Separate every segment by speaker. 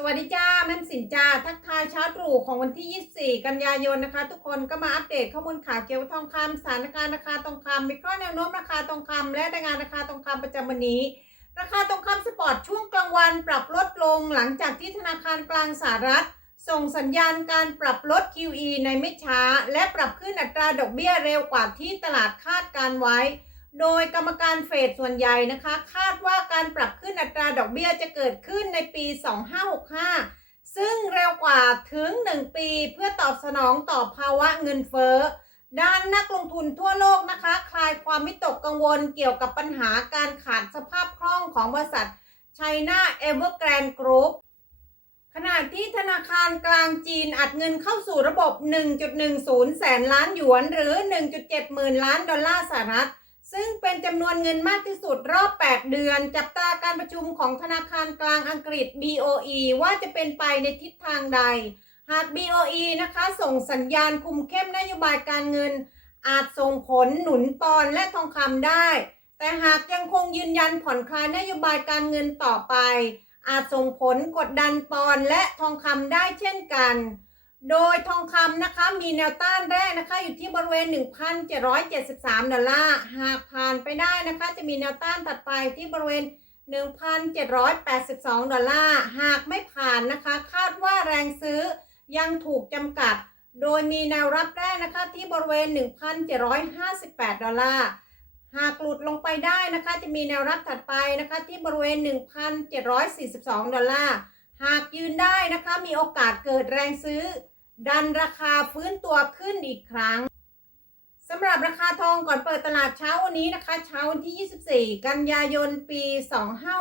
Speaker 1: สวัสดีจ้าแม่สินจ้าทักทายเช้าตรู่ของวันที่ 24 กันยายนนะคะ ทุกคนก็มาอัปเดตข้อมูลข่าวเกี่ยวกับทองคำสถานการณ์ราคาทองคำวิเคราะห์แนวโน้มราคาทองคำและรายงานราคาทองคำประจำวันนี้ ราคาทองคำสปอร์ตช่วงกลางวันปรับลดลงหลังจากที่ธนาคารกลางสหรัฐ ส่งสัญญาณการปรับลด QE ในไม่ช้า และปรับขึ้นอัตราดอกเบี้ยเร็วกว่าที่ตลาดคาดการไว้ โดยกรรมการเฟดส่วนใหญ่นะคะ คาดว่าการปรับขึ้นอัตราดอกเบี้ยจะเกิดขึ้นในปี 2565 ซึ่งเร็วกว่าถึง 1 ปีเพื่อตอบสนองต่อภาวะเงินเฟ้อ ด้านนักลงทุนทั่วโลกนะคะ คลายความวิตกกังวลเกี่ยวกับปัญหาการขาดสภาพคล่องของบริษัท China Evergrande Group ขณะที่ธนาคารกลางจีนอัดเงินเข้าสู่ระบบ 1.10 แสนล้านหยวน หรือ 1.7 หมื่นล้านดอลลาร์สหรัฐ ซึ่งเป็นจำนวนเงินมากที่สุดรอบ 8 เดือน จับตาการประชุมของธนาคารกลางอังกฤษ BOE ว่าจะเป็นไปในทิศทางใด หาก BOE นะคะส่งสัญญาณคุมเข้มนโยบายการเงิน อาจส่งผลหนุนปอนและทองคำได้ แต่หากยังคงยืนยันผ่อนคลายนโยบายการเงินต่อไป อาจส่งผลกดดันปอนและทองคำได้เช่นกัน โดยทองคำนะคะมีแนวต้านแรกนะคะ อยู่ที่บริเวณ 1,773ดอลลาร์หากผ่านไปได้นะคะ จะมีแนวต้านถัดไปที่บริเวณ 1,782ดอลลาร์หากไม่ผ่านนะคะ คาดว่าแรงซื้อยังถูกจำกัด โดยมีแนวรับแรกนะคะที่บริเวณ 1,758ดอลลาร์หากหลุดลงไปได้นะคะ จะมีแนวรับถัดไปนะคะ ที่บริเวณ 1,742ดอลลาร์ หากยืนได้นะคะมีโอกาสเกิดแรงซื้อ ดันราคาฟื้นตัวขึ้นอีกครั้งสำหรับราคาทองก่อนเปิดตลาดเช้าวันนี้นะคะ เช้าวันที่ 24 กันยายนปี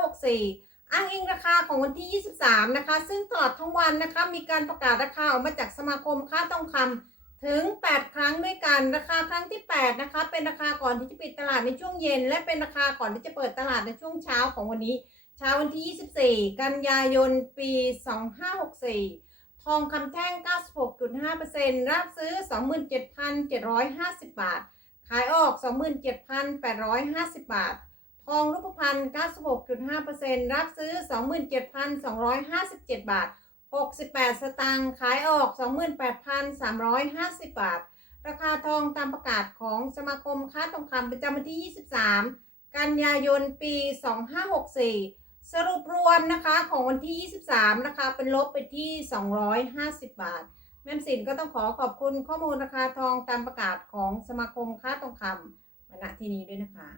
Speaker 1: 2564 อ้างอิงราคาของวันที่ 23 นะคะ ซึ่งตลอดทั้งวันนะคะ มีการประกาศราคาออกมาจากสมาคมค้าทองคำถึง 8 ครั้งด้วยกันราคาครั้งที่ 8 นะคะ เป็นราคาก่อนที่จะปิดตลาดในช่วงเย็น และเป็นราคาก่อนที่จะเปิดตลาดในช่วงเช้าของวันนี้ เช้าวันที่ 24 กันยายน ปี 2564 ทองคำแท่ง 96.5%รับซื้อ 27,750 บาท ขายออก 27,850 บาท ทองรูปพรรณ96.5%รับซื้อ 27,257 บาท 68 สตางค์ขายออก 28,350 บาท ราคาทองตามประกาศของสมาคมค้าทองคำประจำวันที่ 23 กันยายน ปี 2564 สรุปรวมนะคะของวันที่ 23 นะคะ เป็นลบไปที่ 250 บาท แม่สินก็ต้องขอขอบคุณข้อมูลราคาทองตามประกาศของสมาคมค้าทองคำณที่นี้ด้วยนะคะ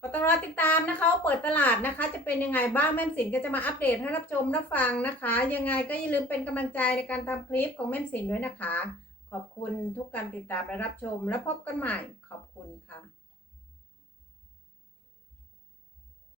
Speaker 1: ก็ต้องรอติดตามนะคะว่าเปิดตลาดนะคะ จะเป็นยังไงบ้างแม่สินก็จะมาอัปเดตให้รับชมรับฟังนะคะ ยังไงก็อย่าลืมเป็นกำลังใจในการทำคลิปของแม่สินด้วยนะคะ ขอบคุณทุกการติดตามและรับชม แล้วพบกันใหม่ขอบคุณค่ะ